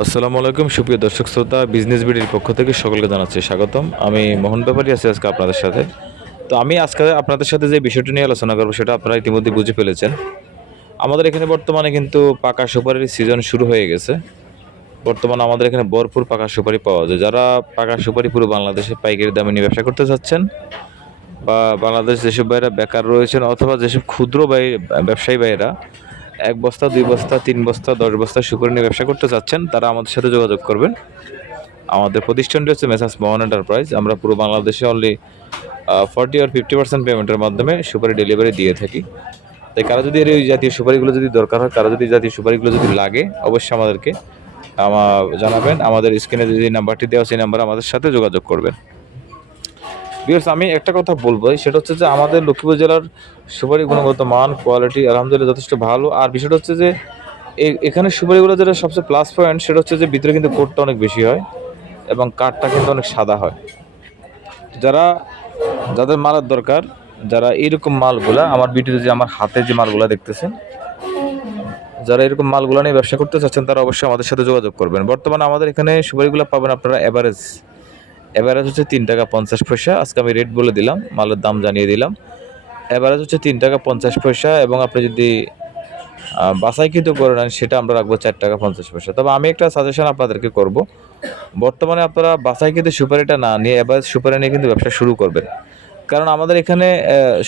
আসসালামু আলাইকুম, সুপ্রিয় দর্শক শ্রোতা বিজনেস বিডির পক্ষ থেকে সকলকে জানাচ্ছি স্বাগতম। আমি মোহন ব্যাপারী আছি আজকে আপনাদের সাথে। তো আমি আজকে আপনাদের সাথে যে বিষয়টি নিয়ে আলোচনা করব, সেটা আপনারা ইতিমধ্যে বুঝে ফেলেছেন। আমাদের এখানে বর্তমানে কিন্তু পাকা সুপারির সিজন শুরু হয়ে গেছে। বর্তমানে আমাদের এখানে ভরপুর পাকা সুপারি পাওয়া যায়। যারা পাকা সুপারি পুরো বাংলাদেশে পাইকারি দামে নিয়ে ব্যবসা করতে চাচ্ছেন বা বাংলাদেশ যেসব ভাইরা বেকার রয়েছেন অথবা যেসব ক্ষুদ্র ব্যবসায়ী ভাইয়েরা এক বস্তা, দুই বস্তা, তিন বস্তা, দশ বস্তা শুকর নিয়ে ব্যবসা করতে চাচ্ছেন তারা আমাদের সাথে যোগাযোগ করবেন। আমাদের প্রতিষ্ঠানটি হচ্ছে মেসাস মোহন এন্টারপ্রাইজ। আমরা পুরো বাংলাদেশে অনলি ফর্টি আর ফিফটি পার্সেন্ট পেমেন্টের মাধ্যমে সুপারি ডেলিভারি দিয়ে থাকি। তাই কারও যদি এর এই জাতীয় সুপারিগুলো যদি দরকার হয়, কারও যদি জাতীয় সুপারিগুলো যদি লাগে, অবশ্যই আমাদেরকে আমার জানাবেন। আমাদের স্ক্রিনে যে নাম্বারটি দেওয়া সেই নাম্বারে আমাদের সাথে যোগাযোগ করবেন। বিকজ আমি একটা কথা বলব, সেটা হচ্ছে যে আমাদের লক্ষ্মীপুর জেলার সুপারি গুণগত মান কোয়ালিটি আলহামদুলিল্লাহ যথেষ্ট ভালো। আর বিষয়টা হচ্ছে যে এখানে সুপারিগুলো যেটা সবচেয়ে প্লাস পয়েন্ট সেটা হচ্ছে যে ভিতরে কিন্তু কোটটা অনেক বেশি হয় এবং কাঠটা কিন্তু অনেক সাদা হয়। যারা, যাদের মালের দরকার, যারা এইরকম মালগুলা, আমার ভিডিওতে যে আমার হাতে যে মালগুলা দেখতেছেন, যারা এরকম মালগুলো নিয়ে ব্যবসা করতে চাচ্ছেন, তারা অবশ্যই আমাদের সাথে যোগাযোগ করবেন। বর্তমানে আমাদের এখানে সুপারিগুলো পাবেন আপনারা অ্যাভারেজ অ্যাভারেজ হচ্ছে তিন টাকা পঞ্চাশ পয়সা। আজকে আমি রেট বলে দিলাম মালের দাম জানিয়ে দিলাম। অ্যাভারেজ হচ্ছে তিন টাকা পঞ্চাশ পয়সা এবং আপনি যদি আহ, বাছাইকৃত করে নেন সেটা আমরা রাখব চার টাকা পঞ্চাশ পয়সা। তবে আমি একটা সাজেশন আপনাদেরকে করব। বর্তমানে আপনারা বাছাইকৃত সুপারিটা না নিয়ে অ্যাভারেজ সুপারি নিয়ে কিন্তু ব্যবসা শুরু করবেন। কারণ আমাদের এখানে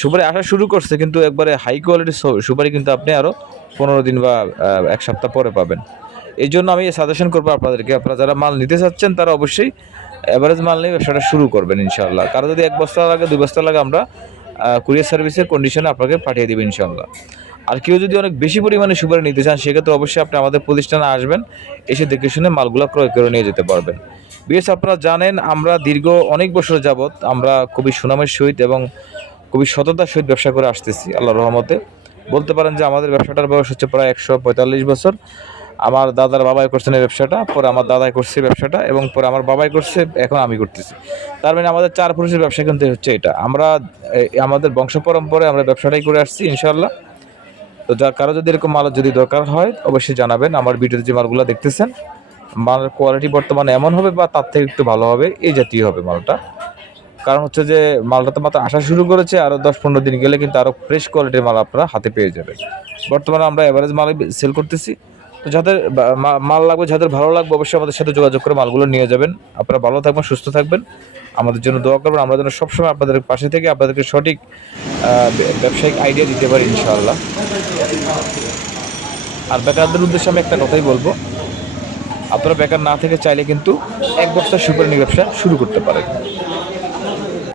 সুপারি আসা শুরু করছে কিন্তু একবারে হাই কোয়ালিটির সুপারি কিন্তু আপনি আরও পনেরো দিন বা এক সপ্তাহ পরে পাবেন। এই জন্য আমি সাজেশন করব আপনাদেরকে। আপনারা যারা মাল নিতে চাচ্ছেন, তারা অবশ্যই অ্যাভারেজ মাল নিয়ে ব্যবসাটা শুরু করবেন ইনশাল্লাহ কারও যদি এক বস্তা লাগে, দুই বস্তা লাগে, আমরা কুরিয়ার সার্ভিসের কন্ডিশনে আপনাকে পাঠিয়ে দেবো ইনশাল্লাহ আর কেউ যদি অনেক বেশি পরিমাণে সুপারি নিতে চান, সেক্ষেত্রে অবশ্যই আপনি আমাদের প্রতিষ্ঠানে আসবেন, এসে দেখে শুনে মালগুলো ক্রয় করে নিয়ে যেতে পারবেন। বিএস আপনারা জানেন, আমরা দীর্ঘ অনেক বছর যাবৎ আমরা খুবই সুনামের সহিত এবং খুবই সততার সহিত ব্যবসা করে আসতেছি আল্লাহ রহমতে। বলতে পারেন যে আমাদের ব্যবসাটার বয়স হচ্ছে প্রায় একশো পঁয়তাল্লিশ বছর। আমার দাদার বাবাই করছেন এই ব্যবসাটা, পরে আমার দাদাই করছে ব্যবসাটা এবং পরে আমার বাবাই করছে, এখন আমি করতেছি। তার মানে আমাদের চার পুরুষের ব্যবসা কিন্তু হচ্ছে এটা। আমরা আমাদের বংশ পরম্পরায় আমরা ব্যবসাটাই করে আসছি ইনশাল্লাহ তো যা, কারও যদি এরকম মাল যদি দরকার হয়, অবশ্যই জানাবেন। আমার ভিডিওতে যে মালগুলো দেখতেছেন মালের কোয়ালিটি বর্তমানে এমন হবে বা তার থেকে একটু ভালো হবে, এই জাতীয় হবে মালটা। কারণ হচ্ছে যে, মালটা তো মাত্র আসা শুরু করেছে আরও দশ পনেরো দিন গেলে কিন্তু আরও ফ্রেশ কোয়ালিটির মাল আপনারা হাতে পেয়ে যাবেন। বর্তমানে আমরা এভারেজ মাল সেল করতেছি। তো যাদের মাল লাগবে, যাদের ভালো লাগবে, অবশ্যই আমাদের সাথে যোগাযোগ করে মালগুলো নিয়ে যাবেন। আপনারা ভালো থাকবেন, সুস্থ থাকবেন। আমাদের জন্য দোয়া করবেন। আমরা যেন সবসময় আপনাদের পাশে থেকে আপনাদেরকে সঠিক ব্যবসায়িক আইডিয়া দিতে পারি, ইনশাআল্লাহ। আর বেকারদের উদ্দেশ্যে আমি একটা কথাই বলব। আপনারা বেকার না থেকে চাইলে কিন্তু এক বস্তা সুপারি ব্যবসা শুরু করতে পারেন।